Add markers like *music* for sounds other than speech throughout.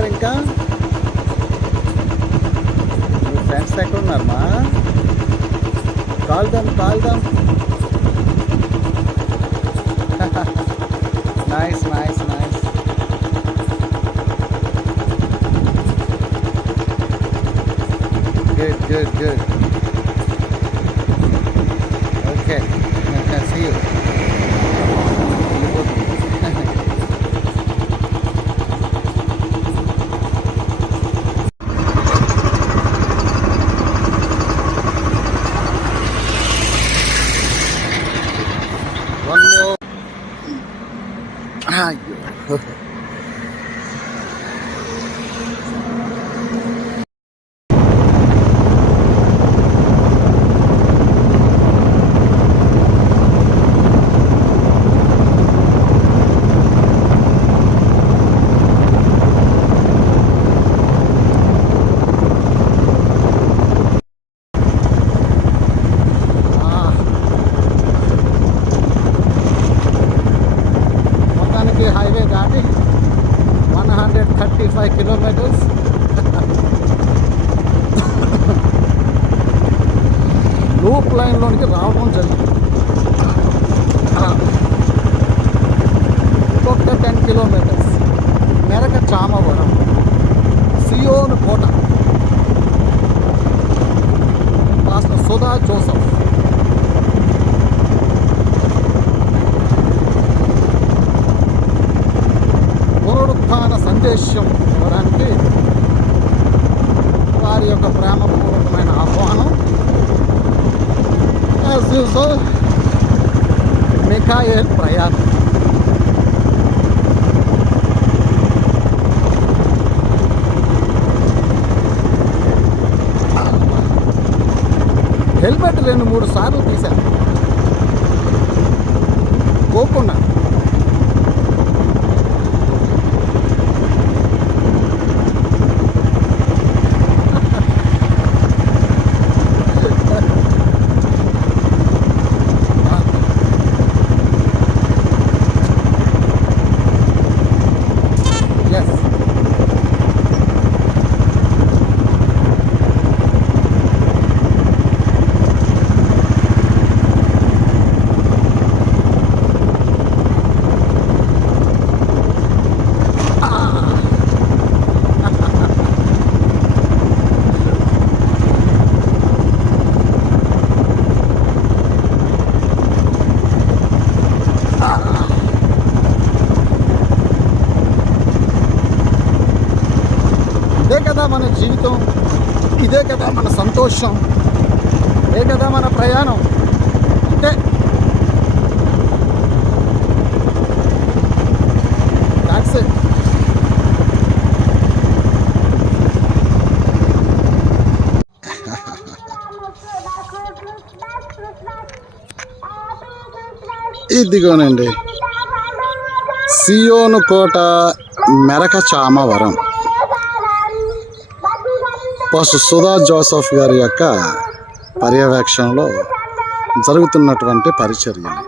ఉన్నారు ఇంకా మీ ఫ్రెండ్స్ ఎక్కడ ఉన్నారు మా call them call them nice nice nice Good, good, good. Okay, see you. loop లైన్లోనికి రావడం జరిగింది. ఇంకొక టెన్ కిలోమీటర్స్ మెరక చామవరం సియోను కోట. Pastor Sudha Joseph. పునరుత్థాన సందేశం ఇవ్వడానికి వారి యొక్క ప్రేమపూర్వకమైన ఆహ్వానం. యాజ్ యూజువల్ మిఖాయేల్ ప్రయాణం హెల్మెట్ రెండు మూడు సార్లు తీశాను. కోకుండా ఎస్ ఇదే కదా జీవితం ఇదే కదా మన సంతోషం. ఇదే కదా మన ప్రయాణం. అంటే దాట్స్ ఇట్ ఇదిగోనండి. సియోను కోట మెరక చామవరం. పాస్టర్ సుధా జోసఫ్ గారి యొక్క పర్యవేక్షణలో జరుగుతున్నటువంటి పరిచర్యలు.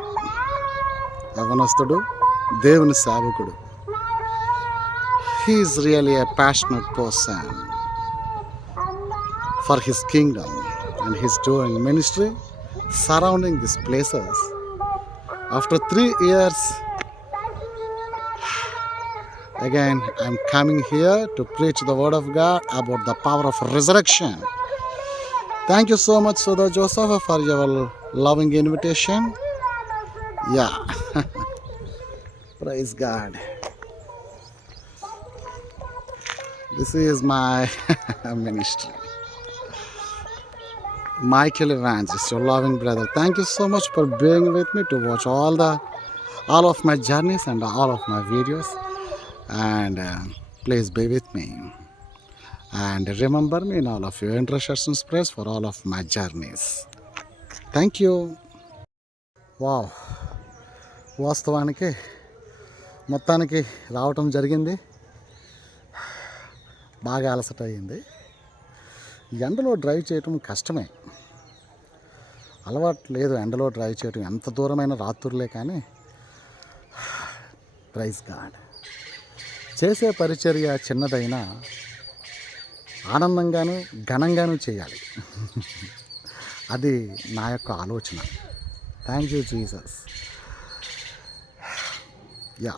యవనస్తుడు దేవుని సేవకుడు. He's really a passionate person for his kingdom and his doing ministry surrounding this places after three years Again, I'm coming here to preach the word of God about the power of resurrection. Thank you so much, Sudha Joseph, for your loving invitation. Yeah. *laughs* Praise God. This is my *laughs* ministry. Michael Evangelist, your loving brother. Thank you so much for being with me to watch all the all of my journeys and all of my videos. And please be with me and remember me all of you interest price for all of my journeys thank you వా వాస్తవానికి మొత్తానికి రావటం జరిగింది. బాగా అలసట అయ్యింది ఎండలో drive చేయటం కష్టమే. అలవాటు లేదు ఎండలో డ్రైవ్ చేయటం. ఎంత దూరమైన రాత్రులే కానీ ప్రైజ్ కాడ్ చేసే పరిచర్య చిన్నదైనా ఆనందంగాను ఘనంగాను చేయాలి. అది నా యొక్క ఆలోచన. థ్యాంక్ యూ జీసస్ యా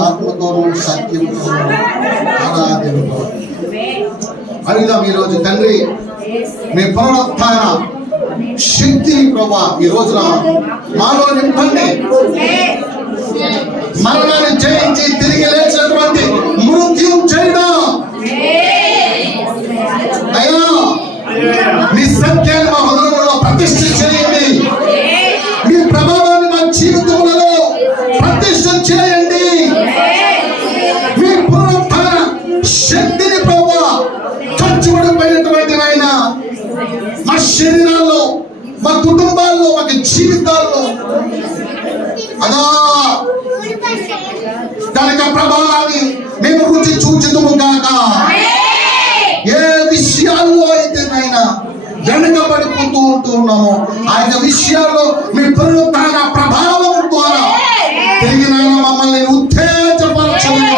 ఆత్మతోనూ సత్యంతో ఆరాధించు అడుగుదాం ఈరోజు తండ్రి మీ పునరుత్థాన శక్తిని ప్రభా ఈ రోజున మాలో నింపండి. మరణాన్ని జయించి తిరిగి లేచినటువంటి మృత్యు చేయడం అయ్యా మీ సత్యాన్ని మా జీవితాల్లో అదా. దాని యొక్క ప్రభావాన్ని మేము రుచి చూచుతుము కాక ఏ విషయాల్లో అయితే నాయన వెనకబడిపోతూ ఉంటూ ఉన్నాము ఆ యొక్క విషయాల్లో మీ పునరుత్థాన ప్రభావం ద్వారా తిరిగి నాయన మమ్మల్ని ఉత్తేజపరచమని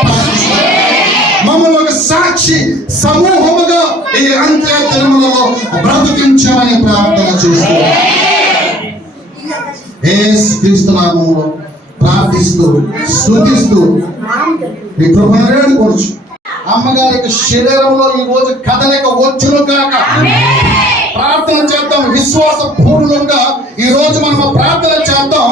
మమ్మల్ని ఒక సాక్షి సమూహముగా ఈ అంత్య తిరుమలలో బ్రతికించమని ప్రార్థన చేస్తున్నాం. యేసు క్రీస్తు నామములో ప్రార్థిస్తూ స్థుతిస్తూ ఈ కృపణ వేడుకోవచ్చు అమ్మగారి యొక్క శరీరంలో ఈ రోజు కదలిక వచ్చును కాక ప్రార్థన చేద్దాం విశ్వాస పూర్ణంగా ఈ రోజు మనం ప్రార్థన చేద్దాం.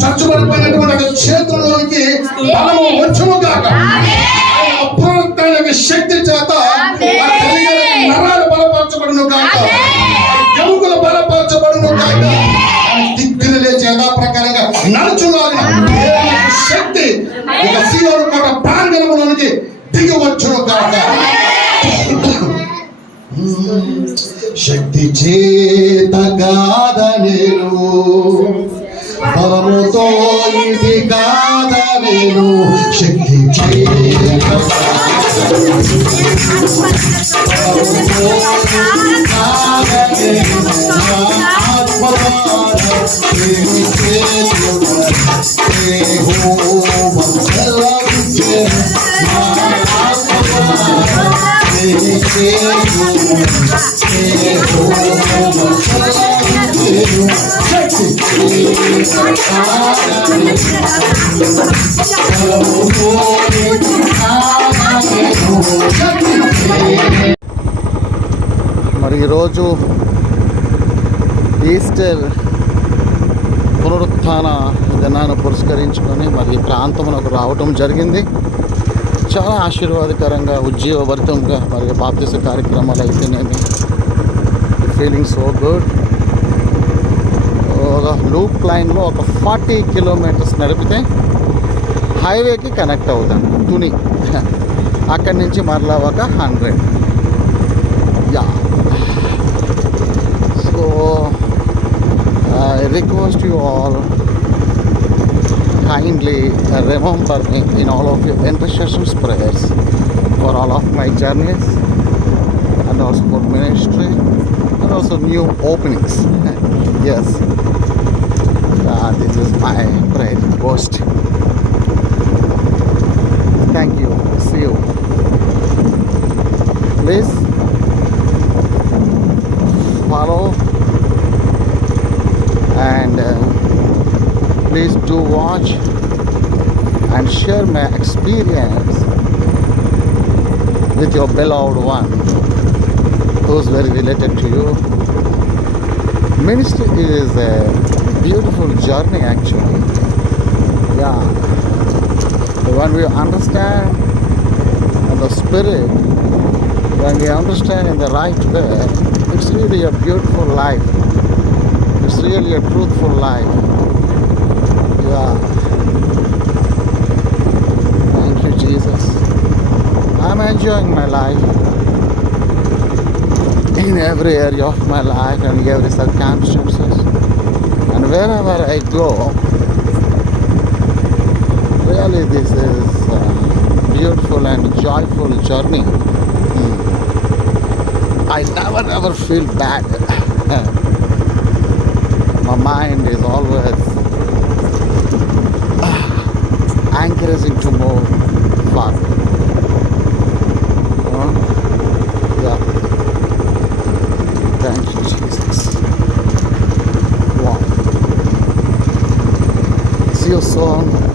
చచ్చుబడిపోయినటువంటి ఒక చేతుల్లోనికి బలము వచ్చును కాక పునరుత్థాన శక్తి చేత ఇక సీయోను కోట ప్రాంగణంలోనికి దిగి వచ్చును కాక శక్తి చేత కాద నేను? బలముతో ఇది కాద నేను? శక్తి చేత ఆత్మ మరి ఈరోజు ఈస్టర్ పునరుత్థాన దినాన్ని పురస్కరించుకొని మరి ఈ ప్రాంతంలోకి రావటం జరిగింది. చాలా ఆశీర్వాదకరంగా ఉద్యోగభరితంగా మరి బాప్తిస కార్యక్రమాలు అయితేనేమి. Feeling so good ఒక లూప్ లైన్లో ఒక ఫార్టీ కిలోమీటర్స్ నడిపితే హైవేకి కనెక్ట్ అవుతాను తుని అక్కడి నుంచి మరలా ఒక hundred yeah so I request you all kindly uh, remember me in all of your intercessions prayers for all of my journeys and also for ministry and also new openings. yes, This is my prayer request. Thank you. See you. Please follow and uh, please do watch and share my experience with your beloved one who's very related to you ministry is a beautiful journey actually. Yeah. When we understand the spirit when we understand in the right way it's really a beautiful life. It's really a truthful life. Yeah. Thank you jesus. I'm enjoying my life in every area of my life and every circumstances. And wherever I go, really this is beautiful and joyful journey. Hmm. I never ever feel bad. *laughs* My mind is always ah, encouraging to move forward. Huh? Yeah. Thank you, Jesus. Wow. You soon.